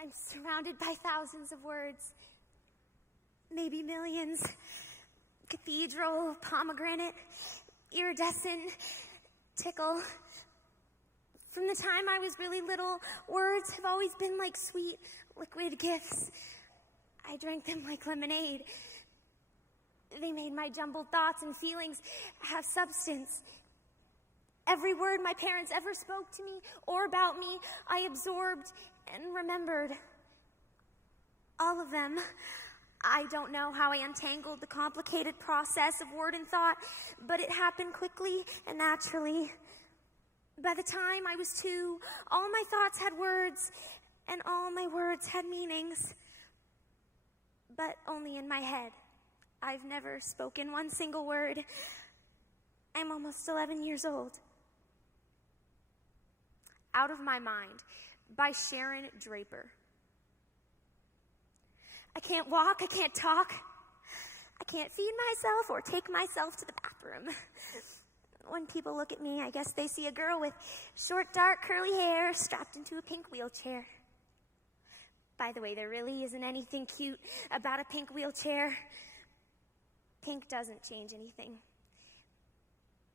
I'm surrounded by thousands of words, maybe millions. Cathedral, pomegranate, iridescent, tickle. From the time I was really little, words have always been like sweet, liquid gifts. I drank them like lemonade. They made my jumbled thoughts and feelings have substance. Every word my parents ever spoke to me or about me, I absorbed and remembered. All of them. I don't know how I untangled the complicated process of word and thought, but it happened quickly and naturally. By the time I was 2, all my thoughts had words, and all my words had meanings. But only in my head. I've never spoken one single word. I'm almost 11 years old. Out of My Mind by Sharon Draper. I can't walk, I can't talk. I can't feed myself or take myself to the bathroom. When people look at me, I guess they see a girl with short, dark, curly hair strapped into a pink wheelchair. By the way, there really isn't anything cute about a pink wheelchair. Pink doesn't change anything.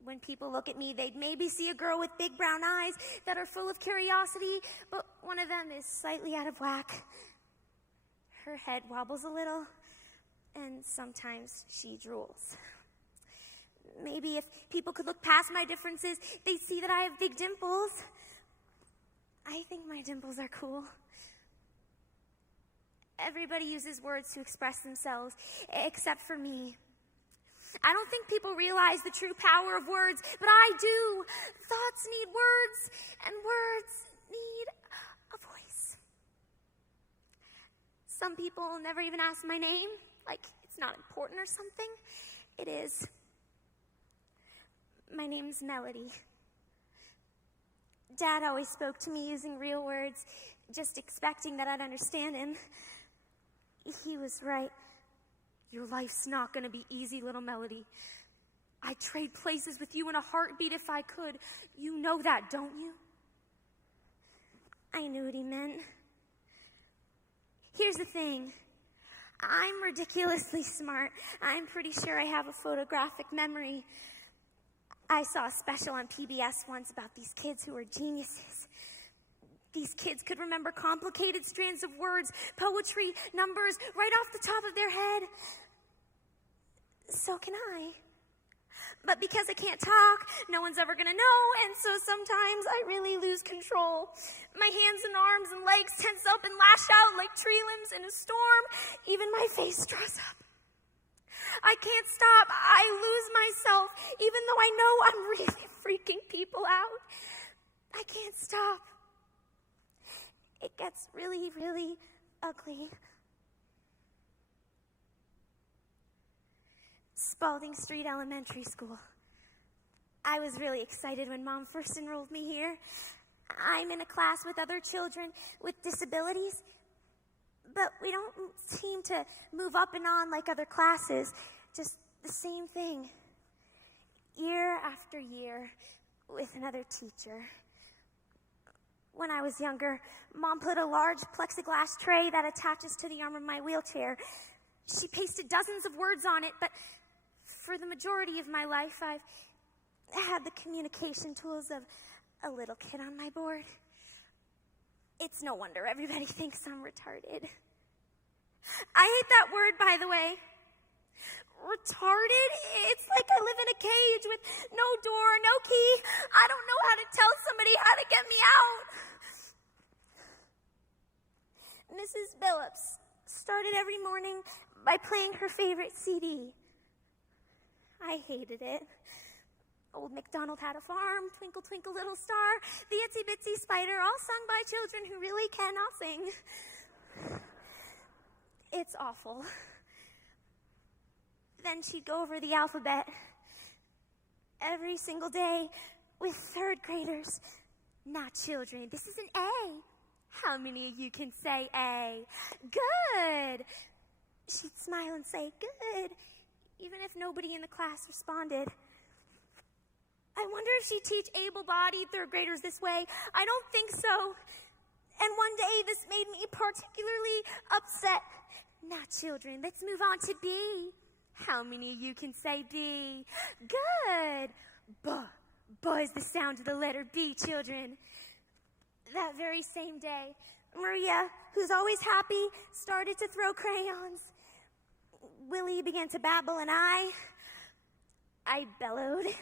When people look at me, they'd maybe see a girl with big brown eyes that are full of curiosity, but one of them is slightly out of whack. Her head wobbles a little, and sometimes she drools. Maybe if people could look past my differences, they'd see that I have big dimples. I think my dimples are cool. Everybody uses words to express themselves, except for me. I don't think people realize the true power of words, but I do. Thoughts need words, and words need a voice. Some people never even ask my name, like it's not important or something. It is. My name's Melody. Dad always spoke to me using real words, just expecting that I'd understand him. He was right. Your life's not gonna be easy, little Melody. I'd trade places with you in a heartbeat if I could. You know that, don't you? I knew what he meant. Here's the thing. I'm ridiculously smart. I'm pretty sure I have a photographic memory. I saw a special on PBS once about these kids who were geniuses. These kids could remember complicated strands of words, poetry, numbers, right off the top of their head. So can I. But because I can't talk, no one's ever gonna know, and so sometimes I really lose control. My hands and arms and legs tense up and lash out like tree limbs in a storm. Even my face draws up. I can't stop. I lose myself, even though I know I'm really freaking people out. I can't stop. It gets really, really ugly. Spalding Street Elementary School. I was really excited when Mom first enrolled me here. I'm in a class with other children with disabilities, but we don't seem to move up and on like other classes. Just the same thing. Year after year with another teacher. When I was younger, Mom put a large plexiglass tray that attaches to the arm of my wheelchair. She pasted dozens of words on it, but for the majority of my life, I've had the communication tools of a little kid on my board. It's no wonder everybody thinks I'm retarded. I hate that word, by the way. Retarded? It's like I live in a cage with no door, no key. I don't know how to tell somebody how to get me out. Mrs. Billups started every morning by playing her favorite CD. I hated it. Old MacDonald Had a Farm, Twinkle Twinkle Little Star, The Itsy Bitsy Spider, all sung by children who really cannot sing. It's awful. Then she'd go over the alphabet every single day with third graders, not children. This is an A. How many of you can say A? Good. She'd smile and say, good, even if nobody in the class responded. I wonder if she'd teach able-bodied third graders this way. I don't think so. And one day this made me particularly upset. Now, children, let's move on to B. How many of you can say B? Good. B is the sound of the letter B, children. That very same day, Maria, who's always happy, started to throw crayons. Willie began to babble, and I bellowed.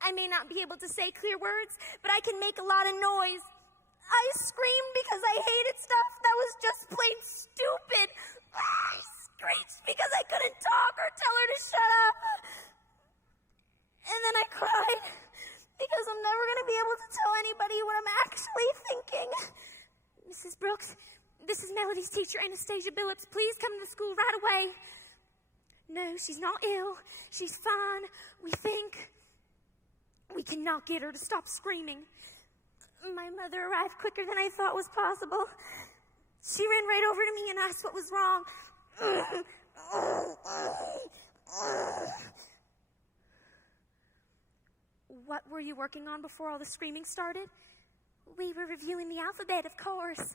I may not be able to say clear words, but I can make a lot of noise. I screamed because I hated stuff that was just plain stupid. I screeched because I couldn't talk or tell her to shut up. And then I cried because I'm never going to be able to tell anybody what I'm actually thinking. Mrs. Brooks, this is Melody's teacher, Anastasia Billups. Please come to the school right away. No, she's not ill. She's fine. We think we cannot get her to stop screaming. My mother arrived quicker than I thought was possible. She ran right over to me and asked what was wrong. What were you working on before all the screaming started? We were reviewing the alphabet, of course.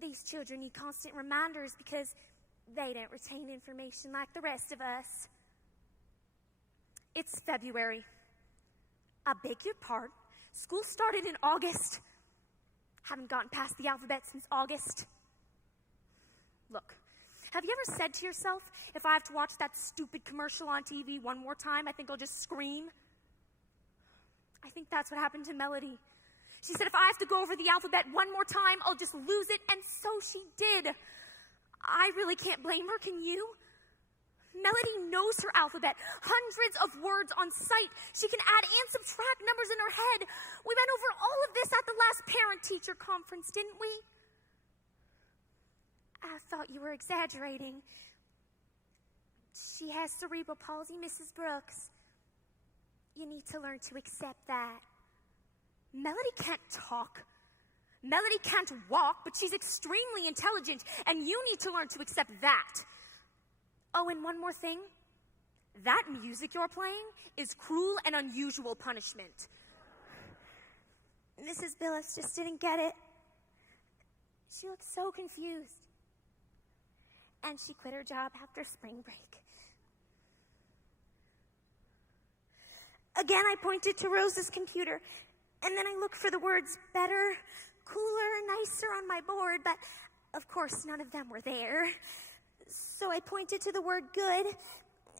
These children need constant reminders because they don't retain information like the rest of us. It's February. I beg your pardon. School started in August. Haven't gotten past the alphabet since August. Look, have you ever said to yourself, if I have to watch that stupid commercial on TV one more time, I think I'll just scream? I think that's what happened to Melody. She said, if I have to go over the alphabet one more time, I'll just lose it, and so she did. I really can't blame her, can you? Melody knows her alphabet, hundreds of words on sight. She can add and subtract numbers in her head. We went over all of this at the last parent-teacher conference, didn't we? I thought you were exaggerating. She has cerebral palsy, Mrs. Brooks. You need to learn to accept that. Melody can't talk. Melody can't walk, but she's extremely intelligent, and you need to learn to accept that. Oh, and one more thing. That music you're playing is cruel and unusual punishment. Mrs. Billups just didn't get it. She looked so confused. And she quit her job after spring break. Again, I pointed to Rose's computer, and then I looked for the words better, cooler, nicer on my board, but of course none of them were there. So I pointed to the word good,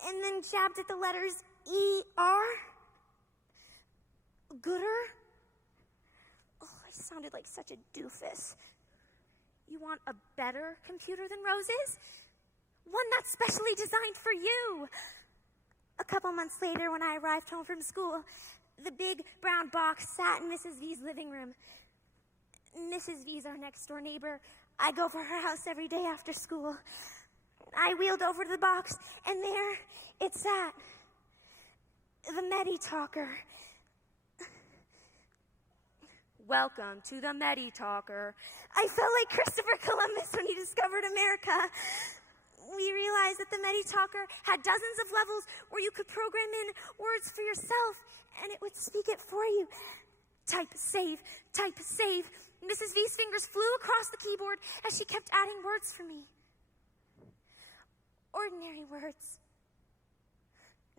and then jabbed at the letters E-R. Gooder? Oh, I sounded like such a doofus. You want a better computer than Rose's? One that's specially designed for you. A couple months later, when I arrived home from school, the big brown box sat in Mrs. V's living room. Mrs. V's our next-door neighbor. I go over her house every day after school. I wheeled over to the box, and there it sat. The Medi-Talker. Welcome to the Medi-Talker. I felt like Christopher Columbus when he discovered America. We realized that the Medi-Talker had dozens of levels where you could program in words for yourself, and it would speak it for you. Type, save, type, save. Mrs. V's fingers flew across the keyboard as she kept adding words for me. Ordinary words.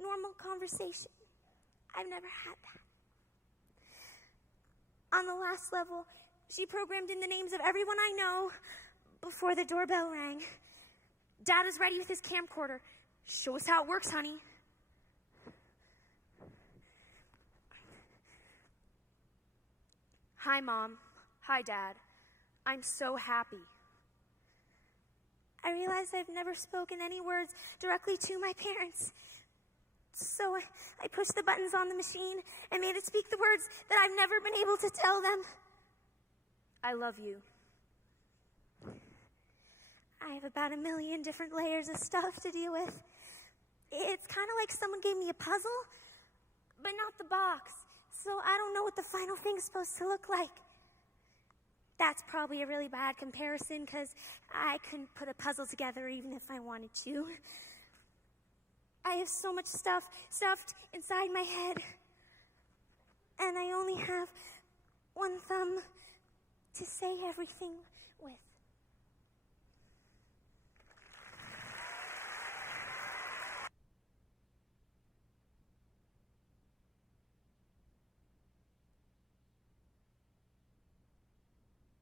Normal conversation. I've never had that. On the last level, she programmed in the names of everyone I know before the doorbell rang. Dad is ready with his camcorder. Show us how it works, honey. Hi, Mom. Hi, Dad. I'm so happy. I realized I've never spoken any words directly to my parents. So I pushed the buttons on the machine and made it speak the words that I've never been able to tell them. I love you. I have about 1 million different layers of stuff to deal with. It's kind of like someone gave me a puzzle, but not the box. So I don't know what the final thing's supposed to look like. That's probably a really bad comparison because I couldn't put a puzzle together even if I wanted to. I have so much stuff stuffed inside my head. And I only have one thumb to say everything with.